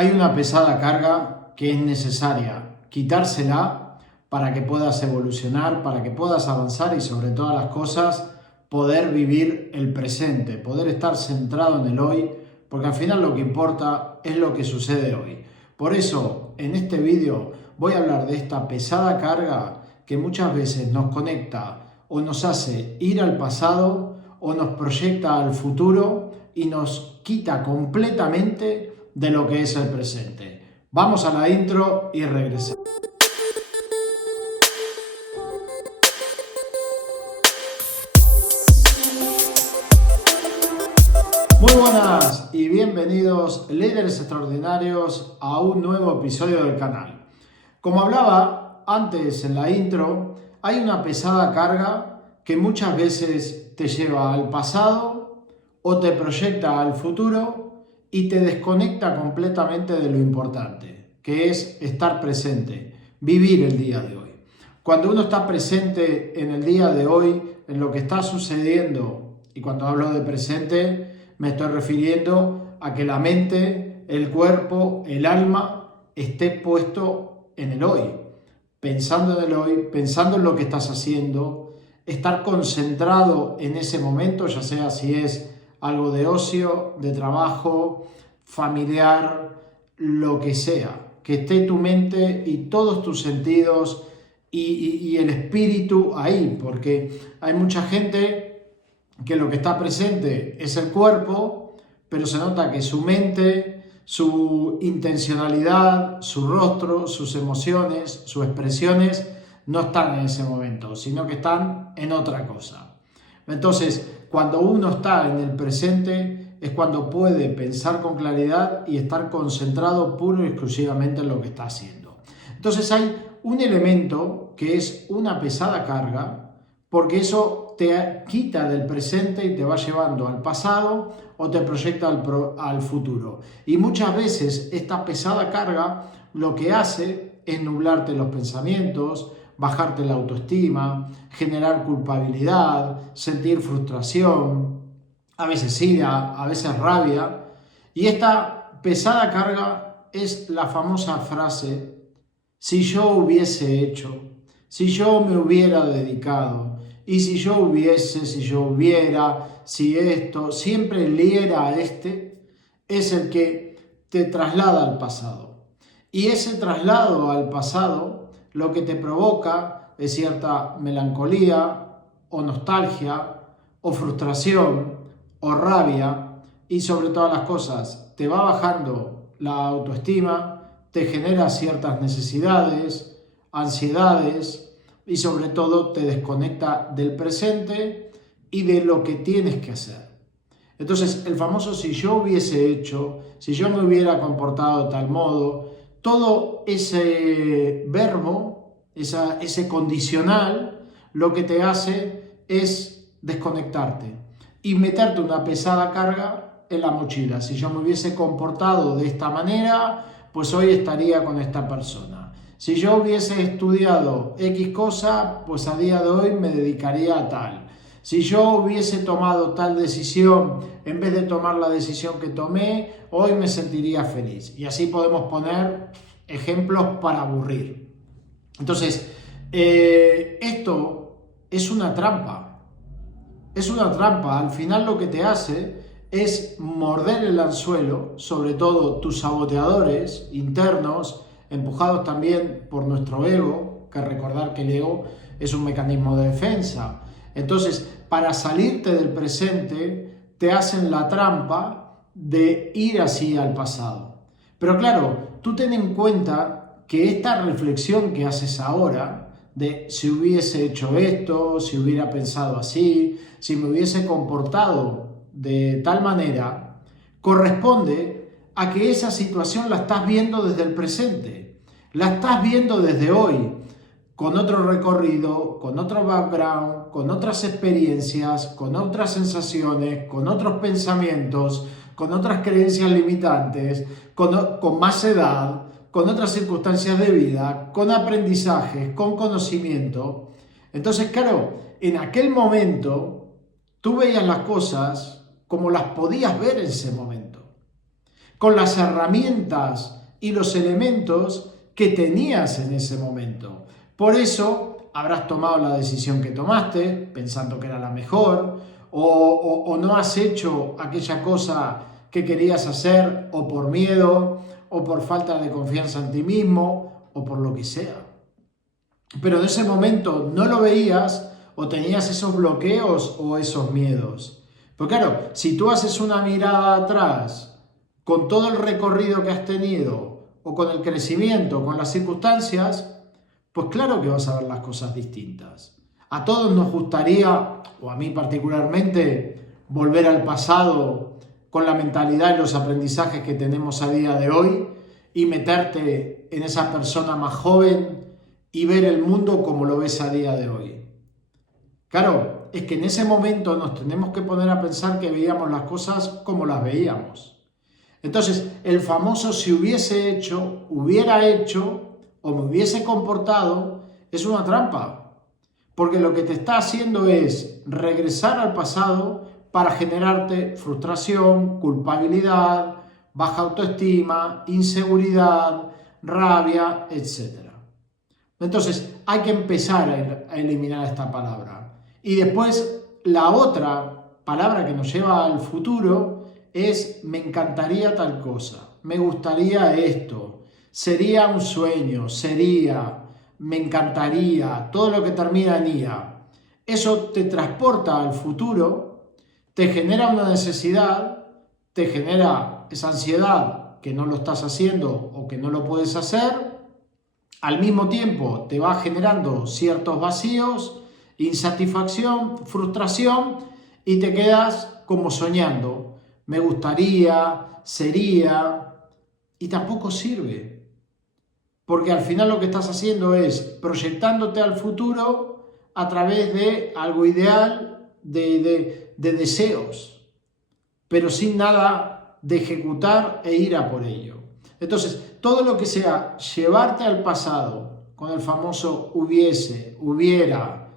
Hay una pesada carga que es necesaria quitársela para que puedas evolucionar, para que puedas avanzar y sobre todas las cosas poder vivir el presente, poder estar centrado en el hoy, porque al final lo que importa es lo que sucede hoy. Por eso, en este vídeo voy a hablar de esta pesada carga que muchas veces nos conecta o nos hace ir al pasado o nos proyecta al futuro y nos quita completamente de lo que es el presente. Vamos a la intro y regresamos. Muy buenas y bienvenidos, líderes extraordinarios, a un nuevo episodio del canal. Como hablaba antes en la intro, hay una pesada carga que muchas veces te lleva al pasado o te proyecta al futuro y te desconecta completamente de lo importante, que es estar presente, vivir el día de hoy. Cuando uno está presente en el día de hoy, en lo que está sucediendo, y cuando hablo de presente, me estoy refiriendo a que la mente, el cuerpo, el alma esté puesto en el hoy, pensando en el hoy, pensando en lo que estás haciendo, estar concentrado en ese momento, ya sea si es algo de ocio, de trabajo, familiar, lo que sea, que esté tu mente y todos tus sentidos y el espíritu ahí, porque hay mucha gente que lo que está presente es el cuerpo, pero se nota que su mente, su intencionalidad, su rostro, sus emociones, sus expresiones no están en ese momento, sino que están en otra cosa. Entonces, cuando uno está en el presente es cuando puede pensar con claridad y estar concentrado puro y exclusivamente en lo que está haciendo. Entonces hay un elemento que es una pesada carga, porque eso te quita del presente y te va llevando al pasado o te proyecta al futuro. Y muchas veces esta pesada carga lo que hace es nublarte los pensamientos, bajarte la autoestima, generar culpabilidad, sentir frustración, a veces ira, a veces rabia. Y esta pesada carga es la famosa frase: si yo hubiese hecho, si yo me hubiera dedicado, y si yo hubiese, si yo hubiera, si esto, siempre el hiera es el que te traslada al pasado. Y ese traslado al pasado lo que te provoca es cierta melancolía o nostalgia o frustración o rabia, y sobre todas las cosas te va bajando la autoestima, te genera ciertas necesidades, ansiedades y sobre todo te desconecta del presente y de lo que tienes que hacer. Entonces el famoso si yo hubiese hecho, si yo me hubiera comportado de tal modo, todo ese verbo, ese condicional, lo que te hace es desconectarte y meterte una pesada carga en la mochila. Si yo me hubiese comportado de esta manera, pues hoy estaría con esta persona. Si yo hubiese estudiado X cosa, pues a día de hoy me dedicaría a tal. Si yo hubiese tomado tal decisión, en vez de tomar la decisión que tomé, hoy me sentiría feliz. Y así podemos poner ejemplos para aburrir. Entonces, esto es una trampa. Es una trampa. Al final lo que te hace es morder el anzuelo, sobre todo tus saboteadores internos, empujados también por nuestro ego, que recordar que el ego es un mecanismo de defensa. Entonces, para salirte del presente, te hacen la trampa de ir así al pasado. Pero claro, tú ten en cuenta que esta reflexión que haces ahora, de si hubiese hecho esto, si hubiera pensado así, si me hubiese comportado de tal manera, corresponde a que esa situación la estás viendo desde el presente, la estás viendo desde hoy, con otro recorrido, con otro background, con otras experiencias, con otras sensaciones, con otros pensamientos, con otras creencias limitantes, con más edad, con otras circunstancias de vida, con aprendizajes, con conocimiento. Entonces, claro, en aquel momento tú veías las cosas como las podías ver en ese momento. con las herramientas y los elementos que tenías en ese momento. Por eso habrás tomado la decisión que tomaste, pensando que era la mejor, o no has hecho aquella cosa que querías hacer, o por miedo, o por falta de confianza en ti mismo, o por lo que sea. Pero en ese momento no lo veías o tenías esos bloqueos o esos miedos. Porque claro, si tú haces una mirada atrás con todo el recorrido que has tenido o con el crecimiento, con las circunstancias, pues claro que vas a ver las cosas distintas. A todos nos gustaría, o a mí particularmente, volver al pasado con la mentalidad y los aprendizajes que tenemos a día de hoy y meterte en esa persona más joven y ver el mundo como lo ves a día de hoy. Claro, es que en ese momento nos tenemos que poner a pensar que veíamos las cosas como las veíamos. Entonces, el famoso si hubiese hecho, hubiera hecho o me hubiese comportado es una trampa. Porque lo que te está haciendo es regresar al pasado para generarte frustración, culpabilidad, baja autoestima, inseguridad, rabia, etc. Entonces, hay que empezar a eliminar esta palabra. Y después, la otra palabra que nos lleva al futuro es me encantaría tal cosa, me gustaría esto, sería un sueño, sería, me encantaría, todo lo que termina en IA. Eso te transporta al futuro, te genera una necesidad, te genera esa ansiedad que no lo estás haciendo o que no lo puedes hacer. Al mismo tiempo te va generando ciertos vacíos, insatisfacción, frustración y te quedas como soñando. Me gustaría, sería, y tampoco sirve. Porque al final lo que estás haciendo es proyectándote al futuro a través de algo ideal, de deseos, pero sin nada de ejecutar e ir a por ello. Entonces, todo lo que sea llevarte al pasado con el famoso hubiese, hubiera,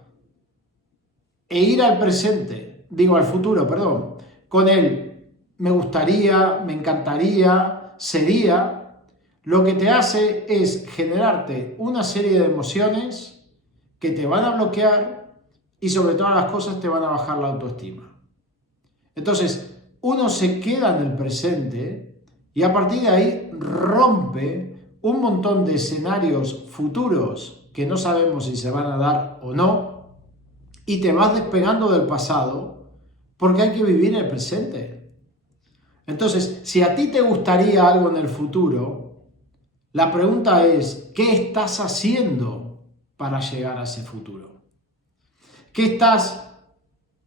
e ir al presente, digo al futuro, perdón, con el me gustaría, me encantaría, sería, lo que te hace es generarte una serie de emociones que te van a bloquear y sobre todas las cosas te van a bajar la autoestima. Entonces, uno se queda en el presente y a partir de ahí rompe un montón de escenarios futuros que no sabemos si se van a dar o no y te vas despegando del pasado porque hay que vivir el presente. Entonces, si a ti te gustaría algo en el futuro, la pregunta es, ¿qué estás haciendo para llegar a ese futuro? ¿Qué estás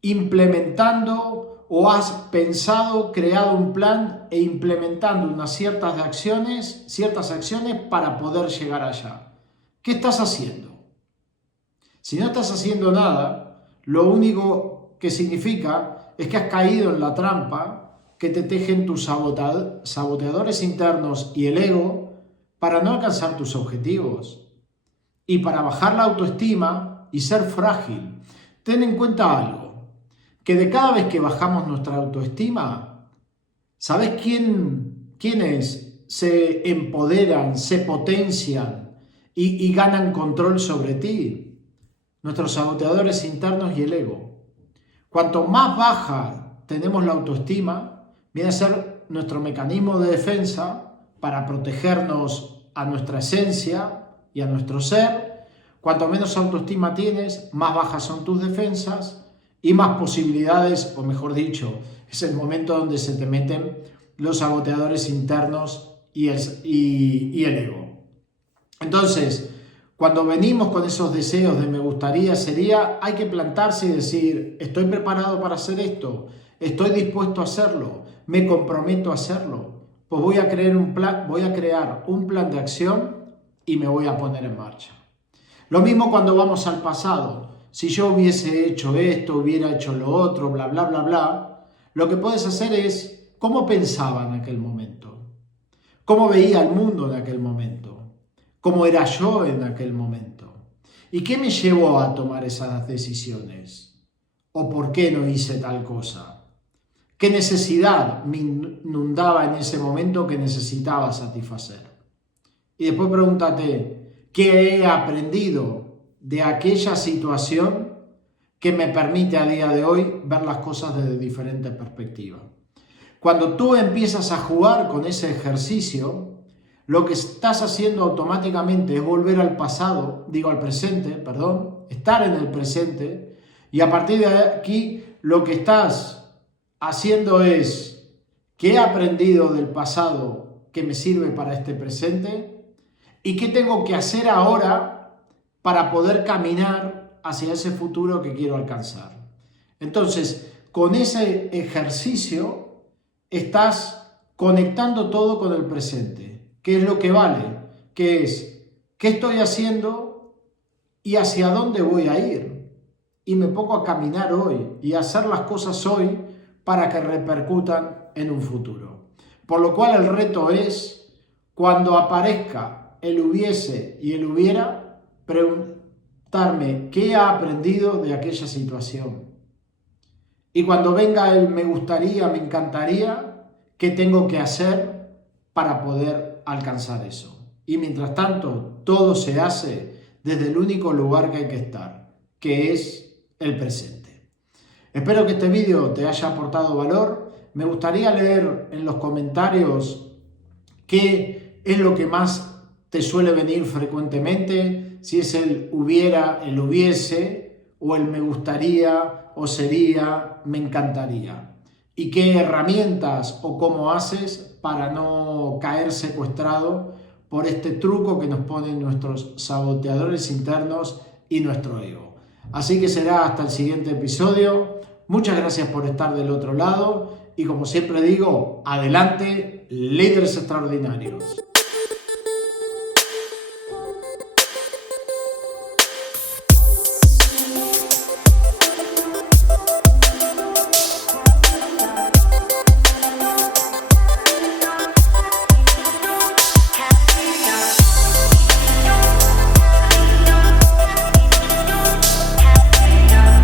implementando o has pensado, creado un plan e implementando unas ciertas acciones para poder llegar allá? ¿Qué estás haciendo? Si no estás haciendo nada, lo único que significa es que has caído en la trampa que te tejen tus saboteadores internos y el ego para no alcanzar tus objetivos y para bajar la autoestima y ser frágil. Ten en cuenta algo, que de cada vez que bajamos nuestra autoestima, ¿sabes quiénes se empoderan, se potencian y ganan control sobre ti? Nuestros saboteadores internos y el ego. Cuanto más baja tenemos la autoestima, viene a ser nuestro mecanismo de defensa para protegernos a nuestra esencia y a nuestro ser. Cuanto menos autoestima tienes, más bajas son tus defensas y más posibilidades, o mejor dicho, es el momento donde se te meten los saboteadores internos y el ego. Entonces, cuando venimos con esos deseos de me gustaría, sería, hay que plantarse y decir, estoy preparado para hacer esto, estoy dispuesto a hacerlo, me comprometo a hacerlo, pues voy a crear un plan de acción y me voy a poner en marcha. Lo mismo cuando vamos al pasado, si yo hubiese hecho esto, hubiera hecho lo otro, bla, bla, bla, bla, lo que puedes hacer es, ¿cómo pensaba en aquel momento? ¿Cómo veía el mundo en aquel momento? ¿Cómo era yo en aquel momento? ¿Y qué me llevó a tomar esas decisiones? ¿O por qué no hice tal cosa? ¿Qué necesidad me inundaba en ese momento que necesitaba satisfacer? Y después pregúntate, ¿qué he aprendido de aquella situación que me permite a día de hoy ver las cosas desde diferentes perspectivas? Cuando tú empiezas a jugar con ese ejercicio, lo que estás haciendo automáticamente es volver al presente, estar en el presente, y a partir de aquí lo que estás haciendo es, ¿qué he aprendido del pasado que me sirve para este presente? ¿Y qué tengo que hacer ahora para poder caminar hacia ese futuro que quiero alcanzar? Entonces, con ese ejercicio estás conectando todo con el presente. ¿Qué es lo que vale? ¿Qué es? ¿Qué estoy haciendo y hacia dónde voy a ir? Y me pongo a caminar hoy y a hacer las cosas hoy para que repercutan en un futuro. Por lo cual el reto es, cuando aparezca el hubiese y el hubiera, preguntarme qué he aprendido de aquella situación. Y cuando venga el me gustaría, me encantaría, ¿qué tengo que hacer para poder alcanzar eso? Y mientras tanto, todo se hace desde el único lugar que hay que estar, que es el presente. Espero que este vídeo te haya aportado valor. Me gustaría leer en los comentarios qué es lo que más te suele venir frecuentemente, si es el hubiera, el hubiese, o el me gustaría, o sería, me encantaría. Y qué herramientas o cómo haces para no caer secuestrado por este truco que nos ponen nuestros saboteadores internos y nuestro ego. Así que será hasta el siguiente episodio. Muchas gracias por estar del otro lado y, como siempre digo, adelante, líderes extraordinarios.